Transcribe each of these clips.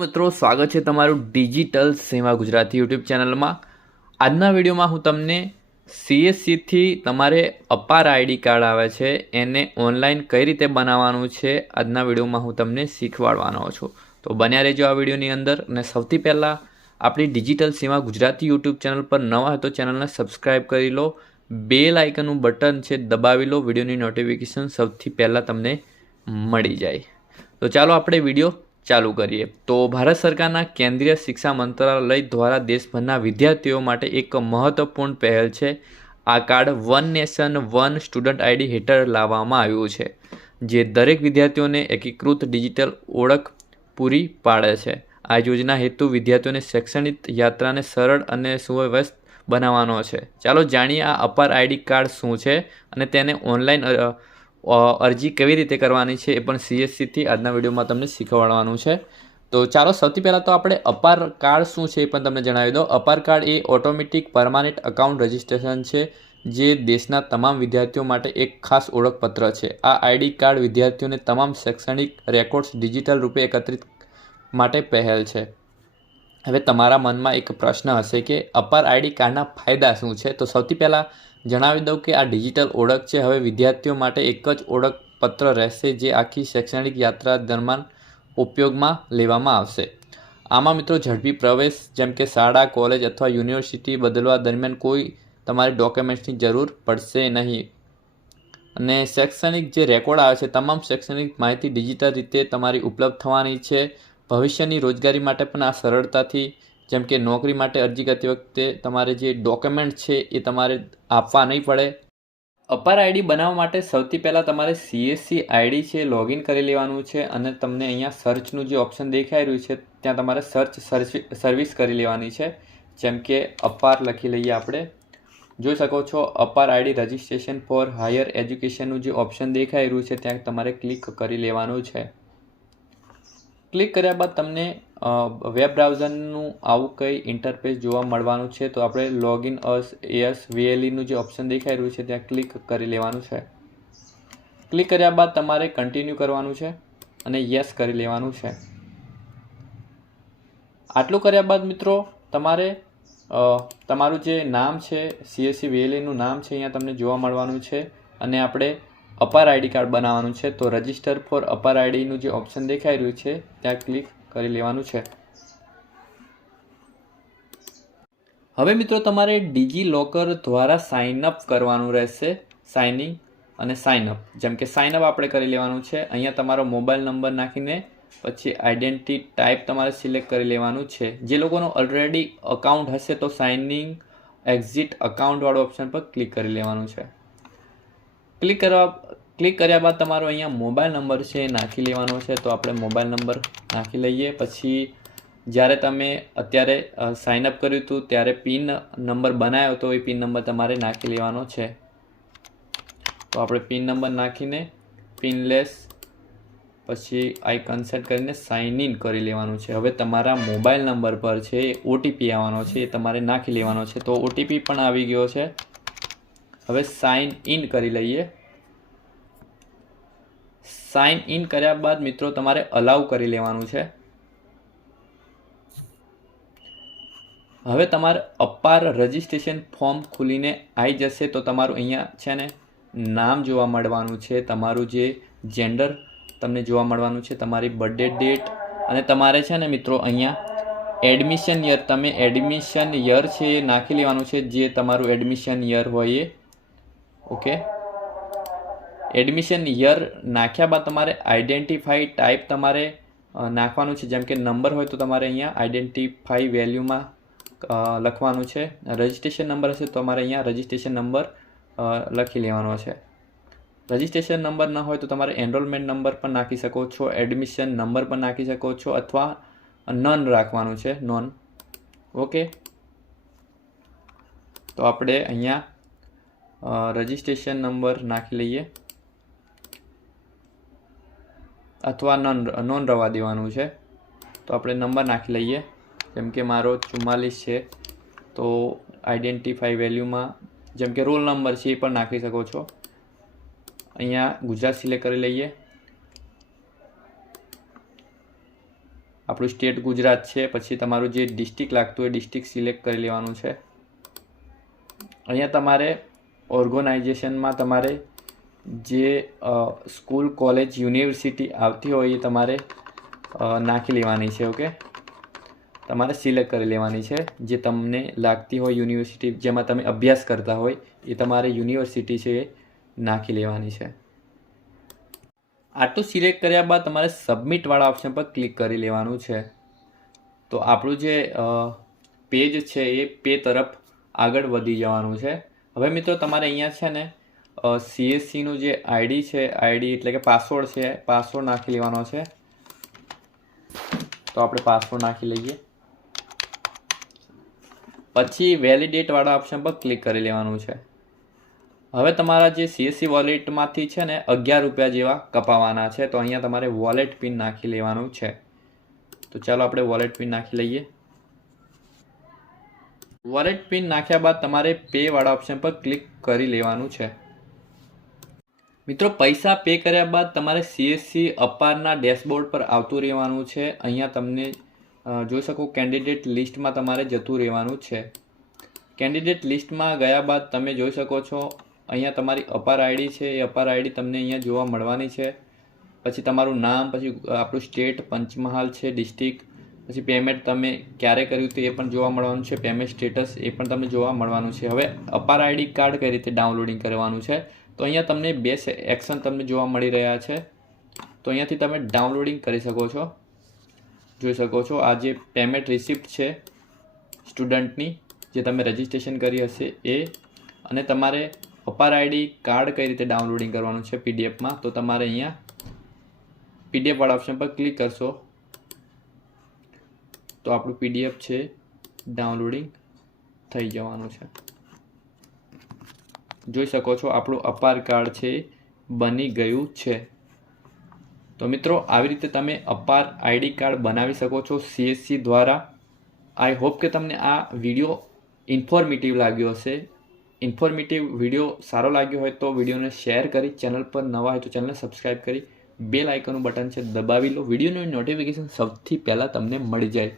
મિત્રો સ્વાગત છે તમારું ડિજિટલ સેવા ગુજરાતી યુટ્યુબ ચેનલમાં। આજના વિડીયોમાં હું તમને સીએસસીથી તમારે અપાર આઈડી કાર્ડ આવે છે એને ઓનલાઈન કઈ રીતે બનાવવાનું છે આજના વિડીયોમાં હું તમને શીખવાડવાનો છું। તો બન્યા રહેજો આ વિડીયોની અંદર। અને સૌથી પહેલાં આપણી ડિજિટલ સેવા ગુજરાતી યુટ્યુબ ચેનલ પર નવા હોય તો ચેનલને સબસ્ક્રાઈબ કરી લો, બેલ આઇકનનું બટન છે દબાવી લો, વિડીયોની નોટિફિકેશન સૌથી પહેલાં તમને મળી જાય। તો ચાલો આપણે વિડીયો ચાલુ કરીએ। તો ભારત સરકારના કેન્દ્રીય શિક્ષા મંત્રાલય દ્વારા દેશભરના વિદ્યાર્થીઓ માટે એક મહત્વપૂર્ણ પહેલ છે। આ card one nation one student ID હેઠળ લાવવામાં આવ્યું છે, જે દરેક વિદ્યાર્થીઓને એકીકૃત ડિજિટલ ઓળખ પૂરી પાડે છે। આ યોજના હેતુ વિદ્યાર્થીઓને શૈક્ષણિક યાત્રાને સરળ અને સુવ્યવસ્થિત બનાવવાનો છે। ચાલો જાણીએ આ અપાર આઈડી કાર્ડ શું છે અને તેને ઓનલાઈન અરજી કેવી રીતે કરવાની છે એ પણ સીએસસીથી આજના વિડીયોમાં તમને શીખવાડવાનું છે। તો ચાલો સૌથી પહેલાં તો આપણે અપાર કાર્ડ શું છે એ પણ તમને જણાવી દો। અપાર કાર્ડ એ ઓટોમેટિક પરમાનન્ટ અકાઉન્ટ રજિસ્ટ્રેશન છે, જે દેશના તમામ વિદ્યાર્થીઓ માટે એક ખાસ ઓળખપત્ર છે। આ આઈડી કાર્ડ વિદ્યાર્થીઓને તમામ શૈક્ષણિક રેકોર્ડ્સ ડિજિટલ રૂપે એકત્રિત માટે પહેલ છે। હવે તમારા મનમાં એક પ્રશ્ન હશે કે અપાર આઈડી કાર્ડના ફાયદા શું છે? તો સૌથી પહેલાં જણાવી દઉં કે આ ડિજિટલ ઓળખ છે હવે વિદ્યાર્થીઓ માટે એક જ ઓળખપત્ર રહેશે, જે આખી શૈક્ષણિક યાત્રા દરમિયાન ઉપયોગમાં લેવામાં આવશે। આમાં મિત્રો ઝડપી પ્રવેશ, જેમ કે શાળા, કોલેજ અથવા યુનિવર્સિટી બદલવા દરમિયાન કોઈ તમારે ડોક્યુમેન્ટ્સની જરૂર પડશે નહીં। અને શૈક્ષણિક જે રેકોર્ડ આવે છે, તમામ શૈક્ષણિક માહિતી ડિજિટલ રીતે તમારી ઉપલબ્ધ થવાની છે। ભવિષ્યની રોજગારી માટે પણ આ સરળતાથી, જેમ કે નોકરી માટે અરજી કરતી વખતે તમારે જે ડોક્યુમેન્ટ છે એ તમારે આપવા નહીં પડે। અપાર આઈડી બનાવવા માટે સૌથી પહેલાં તમારે સીએસસી આઈડી છે લોગિન કરી લેવાનું છે, અને તમને અહીંયા સર્ચનું જે ઓપ્શન દેખાઈ રહ્યું છે ત્યાં તમારે સર્વિસ કરી લેવાની છે। જેમ કે અપાર લખી લઈએ આપણે, જોઈ શકો છો અપાર આઈડી રજિસ્ટ્રેશન ફોર હાયર એજ્યુકેશનનું જે ઓપ્શન દેખાઈ રહ્યું છે ત્યાં તમારે ક્લિક કરી લેવાનું છે। ક્લિક કર્યા બાદ તમને વેબ બ્રાઉઝરનું આવું કંઈ ઇન્ટરફેસ જોવા મળવાનું છે। તો આપણે લોગિન VLEનું જે ઓપ્શન દેખાઈ રહ્યું છે ત્યાં ક્લિક કરી લેવાનું છે। ક્લિક કર્યા બાદ તમારે કન્ટિન્યુ કરવાનું છે અને યસ કરી લેવાનું છે। આટલું કર્યા બાદ મિત્રો તમારે તમારું જે નામ છે CSC VLEનું નામ છે અહીંયા તમને જોવા મળવાનું છે, અને આપણે અપાર આઈડી કાર્ડ બનાવવાનું છે। તો રજિસ્ટર ફોર અપાર આઈડીનું જે ઓપ્શન દેખાઈ રહ્યું છે ત્યાં ક્લિક કરી લેવાનું છે। હવે મિત્રો તમારે ડિજીલોકર દ્વારા સાઇનઅપ કરવાનું રહેશે, સાઇનિંગ અને સાઇનઅપ। જેમ કે સાઇનઅપ આપણે કરી લેવાનું છે, અહીંયા તમારો મોબાઈલ નંબર નાખીને પછી આઈડેન્ટિટી ટાઈપ તમારે સિલેક્ટ કરી લેવાનું છે। જે લોકોનો ઓલરેડી અકાઉન્ટ હશે તો સાઇનિંગ એક્ઝિટ અકાઉન્ટવાળો ઓપ્શન પર ક્લિક કરી લેવાનું છે। ક્લિક કર્યા બાદ તમારો અહીંયા મોબાઈલ નંબર છે એ નાખી લેવાનો છે। તો આપણે મોબાઈલ નંબર નાખી લઈએ। પછી જ્યારે તમે અત્યારે સાઇનઅપ કર્યું હતું ત્યારે પિન નંબર બનાવ્યો તો એ પિન નંબર તમારે નાખી લેવાનો છે। તો આપણે પિન નંબર નાખીને પિનલેસ પછી આઈ કન્સેન્ટ કરીને સાઇન ઇન કરી લેવાનું છે। હવે તમારા મોબાઈલ નંબર પર છે ઓટીપી આવવાનો છે, એ તમારે નાખી લેવાનો છે। તો ઓટીપી પણ આવી ગયો છે। હવે સાઇન ઇન કરી લઈએ। સાઇન ઇન કર્યા બાદ મિત્રો તમારે અલાઉ કરી લેવાનું છે। હવે તમારે અપાર રજિસ્ટ્રેશન ફોર્મ ખુલીને આવી જશે। તો તમારું અહીંયા છે ને નામ જોવા મળવાનું છે, તમારું જે જેન્ડર તમને જોવા મળવાનું છે, તમારી બર્થડે ડેટ, અને તમારે છે ને મિત્રો અહીંયા એડમિશન યર, તમે એડમિશન યર છે એ નાખી લેવાનું છે, જે તમારું એડમિશન યર હોય એ। ઓકે, એડમિશન યર નાખ્યા બાદ તમારે આઈડેન્ટિફાઈ ટાઈપ તમારે નાખવાનું છે। જેમ કે નંબર હોય તો તમારે અહીંયા આઈડેન્ટિફાઈ વેલ્યુમાં લખવાનું છે। રજિસ્ટ્રેશન નંબર હશે તો તમારે અહીંયા રજિસ્ટ્રેશન નંબર લખી લેવાનો છે। રજિસ્ટ્રેશન નંબર ન હોય તો તમારે એનરોલમેન્ટ નંબર પણ નાખી શકો છો, એડમિશન નંબર પણ નાખી શકો છો, અથવા નોન રાખવાનું છે, નોન। ઓકે, તો આપણે અહીંયા રજિસ્ટ્રેશન નંબર નાખી લઈએ, અથવા નોન રવા દેવાનું છે। તો આપણે નંબર નાખી લઈએ, જેમ કે મારો 44 છે। તો આઈડેન્ટિફાઈ વેલ્યુમાં જેમ કે રોલ નંબર છે એ પણ નાખી શકો છો। અહીંયા ગુજરાત સિલેક્ટ કરી લઈએ। આપણું સ્ટેટ ગુજરાત છે, પછી તમારું જે ડિસ્ટ્રિક્ટ લાગતું હોય ડિસ્ટ્રિક્ટ સિલેક્ટ કરી લેવાનું છે. અહીંયા તમારે ઓર્ગેનાઇઝેશનમાં તમારે જે સ્કૂલ કોલેજ યુનિવર્સિટી આવતી હોય એ તમારે નાખી લેવાની છે. ઓકે, તમારે સિલેક્ટ કરી લેવાની છે. જે તમને લાગતી હોય યુનિવર્સિટી જેમાં તમે અભ્યાસ કરતા હોય એ તમારે યુનિવર્સિટી છે એ નાખી લેવાની છે. આટલું સિલેક્ટ કર્યા બાદ તમારે સબમિટવાળા ઓપ્શન પર ક્લિક કરી લેવાનું છે. તો આપણું જે પેજ છે એ પે તરફ આગળ વધી જવાનું છે. હવે મિત્રો તમારે અહીંયા છે ને CSCનું જે આઈડી છે, આઈડી એટલે કે પાસવર્ડ છે, પાસવર્ડ નાખી લેવાનો છે. તો આપણે પાસવર્ડ નાખી લઈએ. પછી વેલિડેટવાળા ઓપ્શન પર ક્લિક કરી લેવાનું છે. હવે તમારા જે CSC વોલેટમાંથી છે ને 11 રૂપિયા જેવા કપાવવાના છે. તો અહીંયા તમારે વોલેટ પિન નાખી લેવાનું છે. તો ચાલો આપણે વોલેટ પિન નાખી લઈએ. વોલેટ પિન નાખ્યા બાદ તમારે પે વાળા ઓપ્શન પર ક્લિક કરી લેવાનું છે. મિત્રો પૈસા પે કર્યા બાદ તમારે CSC અપારના ડેશબોર્ડ પર આવતું રહેવાનું છે. અહીંયા તમને જોઈ શકો કેન્ડિડેટ લિસ્ટમાં તમારે જતું રહેવાનું છે. કેન્ડિડેટ લિસ્ટમાં ગયા બાદ તમે જોઈ શકો છો અહીંયા તમારી અપાર આઈડી છે એ અપાર આઈડી તમને અહીંયા જોવા મળવાની છે. પછી તમારું નામ, પછી આપણું સ્ટેટ પંચમહાલ છે, ડિસ્ટ્રિક્ટ, પછી પેમેન્ટ તમે ક્યારે કર્યું હતું એ પણ જોવા મળવાનું છે. પેમેન્ટ સ્ટેટસ એ પણ તમને જોવા મળવાનું છે. હવે અપાર આઈડી કાર્ડ કઈ રીતે ડાઉનલોડિંગ કરવાનું છે તો અહીંયા તમને 2 એક્શન તમને જોવા મળી રહ્યા છે. તો અહીંયાથી તમે ડાઉનલોડિંગ કરી શકો છો. જોઈ શકો છો આ જે પેમેન્ટ રિસિપ્ટ છે સ્ટુડન્ટની જે તમે રજિસ્ટ્રેશન કરી હશે એ, અને તમારે અપાર આઈડી કાર્ડ કઈ રીતે ડાઉનલોડિંગ કરવાનું છે PDFમાં. તો તમારે અહીંયા PDF વાળા ઓપ્શન પર ક્લિક કરશો તો આપણું PDF છે ડાઉનલોડિંગ થઈ જવાનું છે. જોઈ શકો છો આપણું અપાર કાર્ડ છે બની ગયું છે. તો મિત્રો આવી રીતે તમે અપાર આઈડી કાર્ડ બનાવી શકો છો CSC દ્વારા. આઈ હોપ કે તમને આ વિડીયો ઇન્ફોર્મેટિવ લાગ્યો હશે. ઇન્ફોર્મેટિવ વિડીયો સારો લાગ્યો હોય તો વિડીયોને શેર કરી, ચેનલ પર નવા હોય તો ચેનલને સબસ્ક્રાઈબ કરી બેલ આઇકનનું બટન છે દબાવી લો. વિડીયોનું નોટિફિકેશન સૌથી પહેલાં તમને મળી જાય.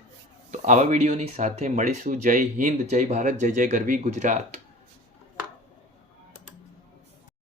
તો આવા વિડીયોની સાથે મળીશું. જય હિન્દ, જય ભારત, જય જય ગરવી ગુજરાત.